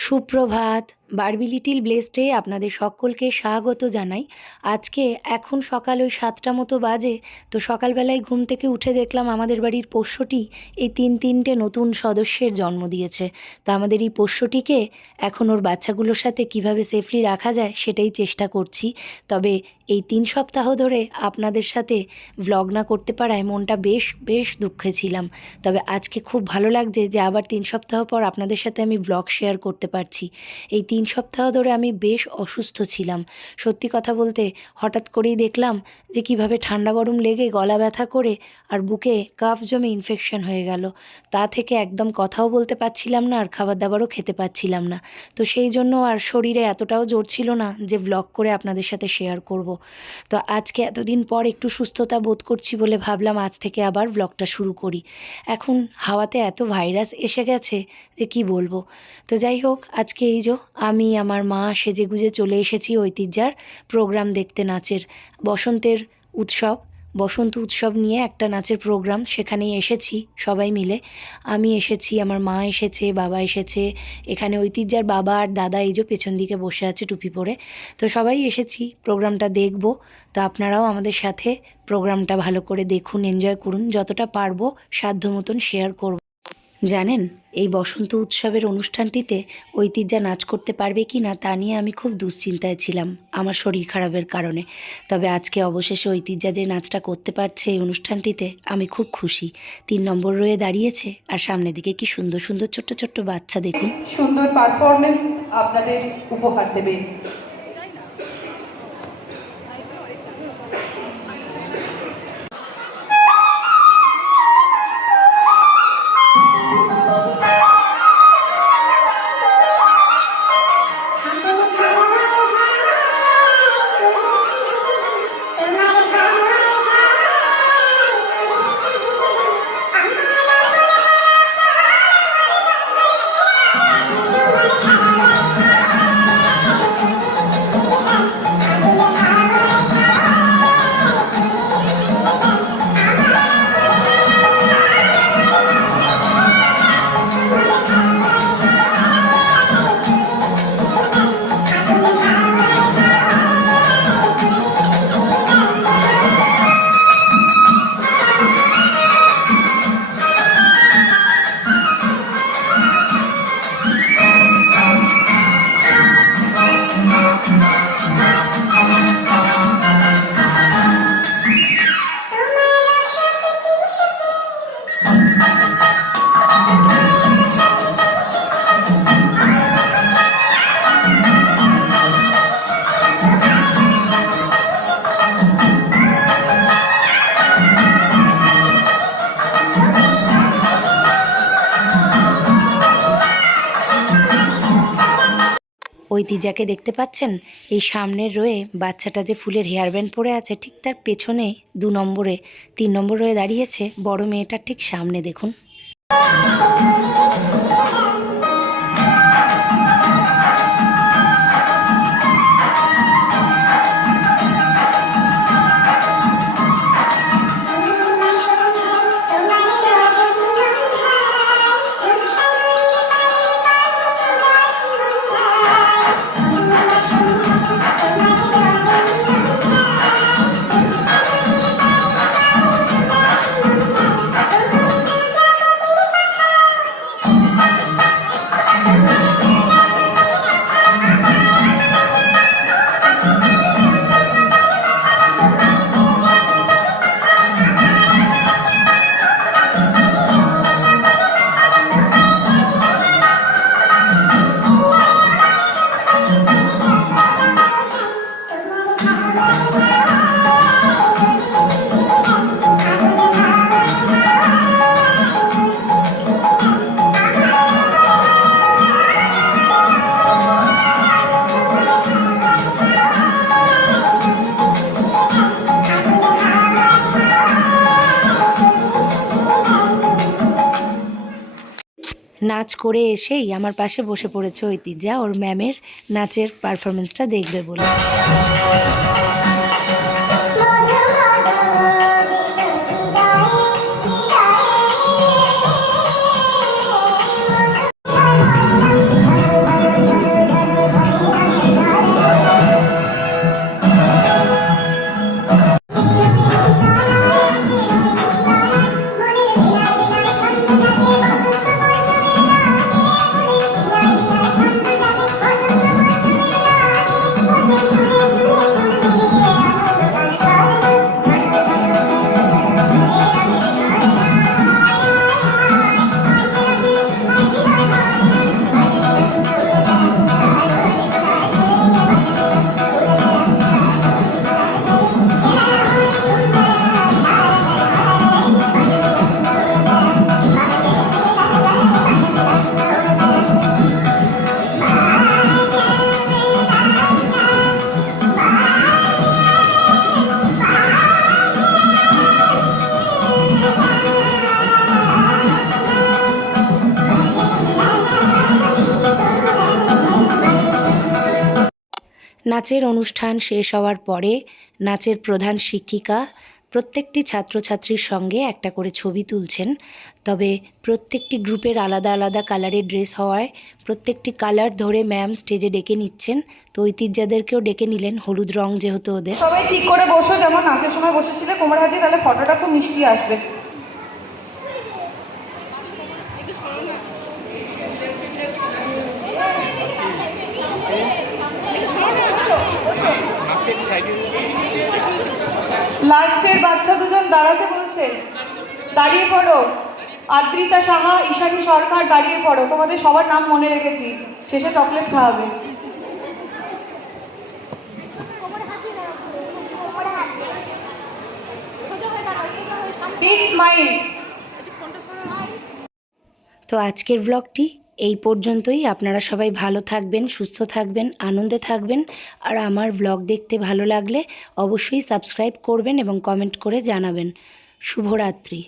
সুপ্রভাত। Barbie little ব্লেসডে আপনাদের সকলকে স্বাগত জানাই। আজকে এখন সকাল ওই সাতটা মতো বাজে, তো সকালবেলায় ঘুম থেকে উঠে দেখলাম আমাদের বাড়ির পোষ্যটি এই তিন তিনটে নতুন সদস্যের জন্ম দিয়েছে। তা আমাদের এই পোষ্যটিকে এখন ওর বাচ্চাগুলোর সাথে কীভাবে সেফলি রাখা যায় সেটাই চেষ্টা করছি। তবে এই তিন সপ্তাহ ধরে আপনাদের সাথে ভ্লগ না করতে পারায় মনটা বেশ বেশ দুঃখে ছিলাম। তবে আজকে খুব ভালো লাগছে যে আবার তিন সপ্তাহ পর আপনাদের সাথে আমি ব্লগ শেয়ার করতে পারছি। এই তিন সপ্তাহ ধরে আমি বেশ অসুস্থ ছিলাম। সত্যি কথা বলতে হঠাৎ করেই দেখলাম যে কীভাবে ঠান্ডা গরম লেগে গলা ব্যথা করে আর বুকে কাফ জমে ইনফেকশন হয়ে গেল। তা থেকে একদম কথাও বলতে পারছিলাম না আর খাবার দাবারও খেতে পাচ্ছিলাম না। তো সেই জন্য আর শরীরে এতটাও জোর ছিল না যে ব্লগ করে আপনাদের সাথে শেয়ার করব। তো আজকে এতদিন পর একটু সুস্থতা বোধ করছি বলে ভাবলাম আজ থেকে আবার ব্লগটা শুরু করি। এখন হাওয়াতে এত ভাইরাস এসে গেছে যে কি বলব। তো যাই হোক, আজকে এই যে আমি, আমার মা সেজে গুজে চলে এসেছি ঐতিহ্যার প্রোগ্রাম দেখতে নাচের। বসন্তের উৎসব, বসন্ত উৎসব নিয়ে একটা নাচের প্রোগ্রাম, সেখানেই এসেছি সবাই মিলে। আমি এসেছি, আমার মা এসেছে, বাবা এসেছে, এখানে ঐতিহ্যার বাবা আর দাদা এই যে পেছন দিকে বসে আছে টুপি পরে। তো সবাই এসেছি, প্রোগ্রামটা দেখব। তো আপনারাও আমাদের সাথে প্রোগ্রামটা ভালো করে দেখুন, এনজয় করুন, যতটা পারব সাধ্য মতন শেয়ার করব। জানেন এই বসন্ত উৎসবের অনুষ্ঠানটিতে ঐতিহ্যা নাচ করতে পারবে কি না তা নিয়ে আমি খুব দুশ্চিন্তায় ছিলাম আমার শরীর খারাপের কারণে। তবে আজকে অবশেষে ঐতিহ্যা যে নাচটা করতে পারছে এই অনুষ্ঠানটিতে আমি খুব খুশি। তিন নম্বর রয়ে দাঁড়িয়েছে আর সামনের দিকে কি সুন্দর সুন্দর ছোট্ট ছোট্ট বাচ্চা দেখুন। সুন্দর পারফরমেন্স আপনাদের উপহার দেবে। ঐতিহ্যাকে দেখতে পাচ্ছেন? এই সামনের রয়ে বাচ্চাটা যে ফুলের হেয়ার ব্যান্ড পরে আছে, ঠিক তার পেছনে দু নম্বরে, তিন নম্বর রয়ে দাঁড়িয়েছে বড় মেয়েটার ঠিক সামনে, দেখুন। নাচ করে এসেই আমার পাশে বসে পড়েছে ঐতিহ্যা। ওর ম্যামের নাচের পারফরমেন্সটা দেখবে বলে। নাচের অনুষ্ঠান শেষ হওয়ার পরে নাচের প্রধান শিক্ষিকা প্রত্যেকটি ছাত্রছাত্রীর সঙ্গে একটা করে ছবি তুলছেন। তবে প্রত্যেকটি গ্রুপের আলাদা আলাদা কালারের ড্রেস হওয়ায় প্রত্যেকটি কালার ধরে ম্যাম স্টেজে ডেকে নিচ্ছেন। তো ঐতিহ্যাদেরকেও ডেকে নিলেন হলুদ রং যেহেতু ওদের। সবাই ঠিক করে বসো, যেমন নাচের সময় বসেছিলে, কোমর হাতে, তাহলে ফটোটা খুব মিষ্টি আসবে। লাস্টের বাচ্চা দুজন দাঁড়াতে বলছে, দাঁড়িয়ে পড়ো। আদ্রিতা সাহা, ঈশানী সরকার, দাঁড়িয়ে পড়ো। তোমাদের সবার নাম মনে রেখেছি। শেষে চকলেট খাওয়াবে। তো আজকের ব্লগটি এই পর্যন্তই। আপনারা সবাই ভালো থাকবেন, সুস্থ থাকবেন, আনন্দে থাকবেন। আর আমার ব্লগ দেখতে ভালো লাগলে অবশ্যই সাবস্ক্রাইব করবেন এবং কমেন্ট করে জানাবেন। শুভরাত্রি।